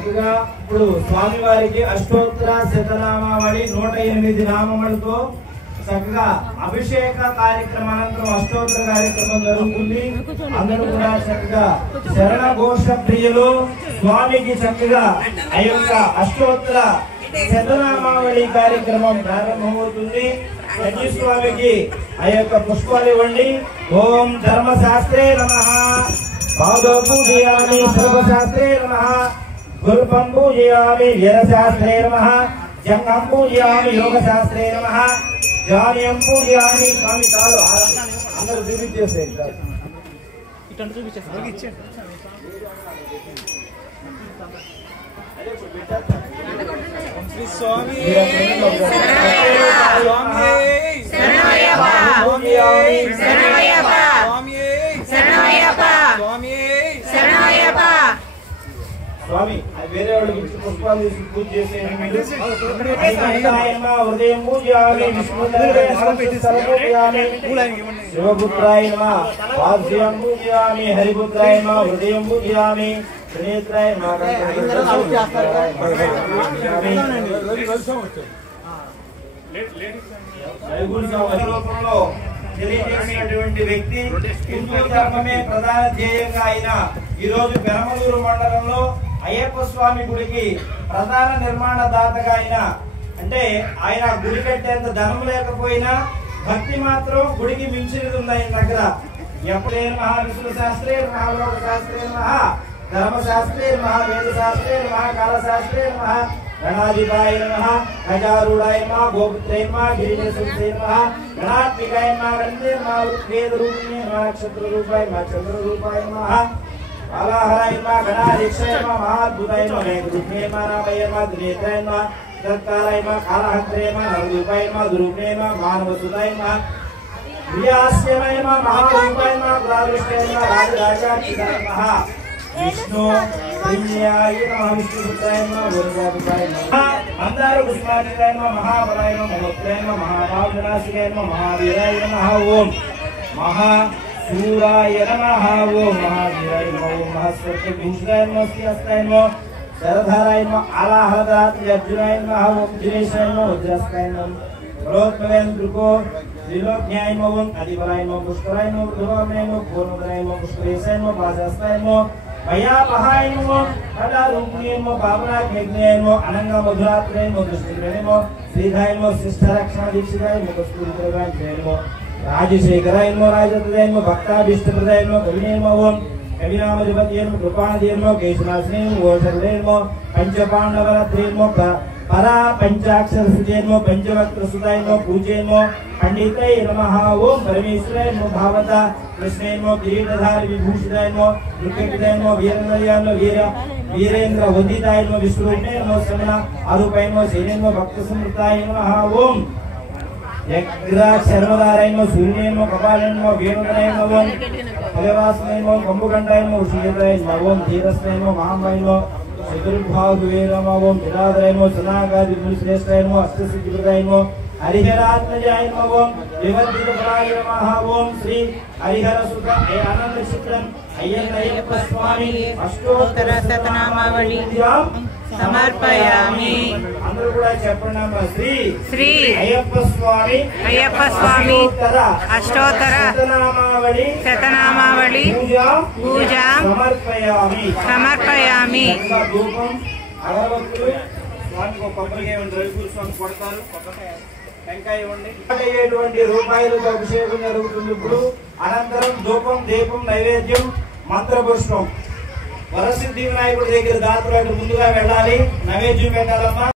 చక్కగా ఇప్పుడు స్వామివారికి అష్టోత్తర శతనామావళి 108 నామములతో చక్కగా అభిషేక కార్యక్రమం అనంతరం అష్టోత్తర కార్యక్రమం జరుగుతుంది. అందరూ కూడా చక్కగా శరణ ఘోష ప్రియులు స్వామికి చక్కగా ఆ యొక్క అష్టోత్తర శతనామావళి కార్యక్రమం ప్రారంభమవుతుంది. స్వామికి ఆ యొక్క పుష్పాలు ఇవ్వండి. ఓం ధర్మశాస్త్రే నమః, పాదం పూజయామి సర్వశాస్త్రే నమః, గురుపం పూజయామి వీరశాస్త్రే నమః, జంగం పూజయామి యోగశాస్త్రే నమః, జాన్యం పూజయామి. స్వామి చాలు అందరూ చూపించేసేయండి. స్వామి వేరే వాళ్ళకి పుష్పాలు తీసి పూజ చేసేయండి. హృదయం పూజయామి శివపుత్రాయ నమః, వాద్యం పూజయామి హరిపుత్రాయ నమః, హృదయం పూజయామి త్రినేత్రాయ నమః. రూపంలో తెలియజేసినటువంటి వ్యక్తి హిందూ ధర్మమే ప్రధాన ధ్యేయంగా అయిన ఈ రోజు పెరమలూరు మండలంలో అయ్యప్ప స్వామి గుడికి ప్రధాన నిర్మాణ దాతగా అయిన, అంటే ఆయన గుడి కట్టేంత ధనం లేకపోయినా భక్తి మాత్రం గుడికి మించినది ఉంది ఆయన దగ్గర. ఎప్పుడే మహా విష్ణు శాస్త్రే మహాలోక శాస్త్రే మహా ధర్మశాస్త్రే మహా వేద శాస్త్రే మహా కాలశాస్త్రే మహా గణాధిపాయ నమః, గజారూఢాయ నమః, గోపుత్రాయ నమః, గిరిజాయ నమః, గణాత్మికాయ నమః, గణేయ నమః, వేద రూపిణే నమః, నక్షత్ర రూపాయ నమః, చంద్ర రూపాయ నమః, కాళహరాయ నమః, గణాధీక్షాయ నమః, మహాద్భుతాయ నమః, మేఘరూపిణే నమః, నామయ నమః, త్రినేత్రాయ నమః, తత్కాలాయ నమః, కాళహస్త్రాయ నమః, నరరూపాయ నమః, దురూపిణే నమః, మానవసుతాయ నమః, ప్రియాస్యమయ నమః, మహారూపాయ నమః, ప్రాదృష్టాయ నమః, రాజరాజాయ నమః, విష్ణు ప్రియాయ నమః, విష్ణుపుత్రాయ నమః, వరుణాయ నమః, మందార పుష్పాయ నమః, మహాబలాయ నమః, మహోత్రాయ నమః, మహాభావనాశికాయ నమః, మహావీరాయ నమః, ఓం మహాశూరాయ నమః, ఓం మహావీరాయ నమః, ఓం మహాస్వర్గభూషణాయ నమః, శ్రీహస్తాయ నమః, శరధారాయ నమః, ఆలాహదాత్ర్యాయ నమః, ఓం జినేశాయ నమః, వజ్రస్తాయ నమః, ప్రోత్పవేంద్రుకో త్రిలోక్యాయ నమః, ఓం అధిపరాయ నమః, పుష్కరాయ నమః, ధ్రువామయ నమః, పూర్ణోదరాయ నమః, పుష్కరేశాయ నమః, పాశాస్తాయ నమః, మయాపహాయ నమః, కళారూపిణ్యే నమః, పావనాగ్నేయ నమః, అనంగ మధురాత్రే నమః, దృష్టిగ్రహే నమః, శ్రీధాయ నమః, శిష్ఠరక్షణ దీక్షితాయ నమః, కస్తూరికరాయ నమః, రాజశేఖరాయ నమః, రాజప్రదాయ నమః, భక్తాభీష్టప్రదాయ నమః, కవినే నమః, ఓం కవినామధిపతయే నమః, కృపానిధే నమః, కేశనాశినే నమః, ఓషధే నమః, పంచపాండవరత్రే నమః, పరా పంచాక్షర సుజే నమః, పంచవక్త్ర సుతాయ నమః, పూజే నమః, పండితాయ నమః, ఓం పరమేశ్వరాయ నమః, భావత కృష్ణాయ నమః, కిరీటధారి విభూషితాయ నమః, నృత్యకృతాయ నమః, వీరేంద్రాయ నమః, వీరేంద్ర వందితాయ నమః, విష్ణురూపిణే నమః, శ్రవణ ఆరూపాయ నమః, శైనే నమః, భక్త సమృతాయ నమః, ఓం శర్మదారాయ నమః, సూర్యే నమః, కపాలాయ నమః, వేణుధరాయ నమః, ఓం ఫలవాసనాయ నమః, కంబుకంఠాయ నమః, శ్రీధరాయ నమః, ఓం ధీరస్థాయ నమః, మహామాయ నమః, చతుర్భాగువే నమః, ఓం జలాధరాయ నమః, సనాగాది మునిశ్రేష్ఠాయ నమః, అష్టసిద్ధిప్రదాయ నమః, హరిహరాత్మజాయ నమః, ఓం వివర్ధితఫలాయ నమః, ఓం శ్రీ హరిహర సుత ఆనంద చిత్రం అయ్యప్ప స్వామి అష్టోత్తర శతనామావళి సమర్పయామి. అందరూ కూడా చెప్పండి. శ్రీ శ్రీ అయ్యప్ప స్వామి అష్టోత్తర శతనామావళి పూజ సమర్పయామి. ధూపం అగరబత్తులు స్వామికి ఒక కొబ్బరికాయ రవిపూర్ స్వామి కొడతారు. టెంకాయ ఇవ్వండి. రూపాయలతో అభిషేకం జరుగుతుంది. ఇప్పుడు అనంతరం ధూపం దీపం నైవేద్యం మంత్రపుష్పం వరసిద్ధి వినాయకుడి దగ్గర దాతలు ముందుగా వెళ్ళాలి. నైవేద్యం పెట్టాలమ్మా.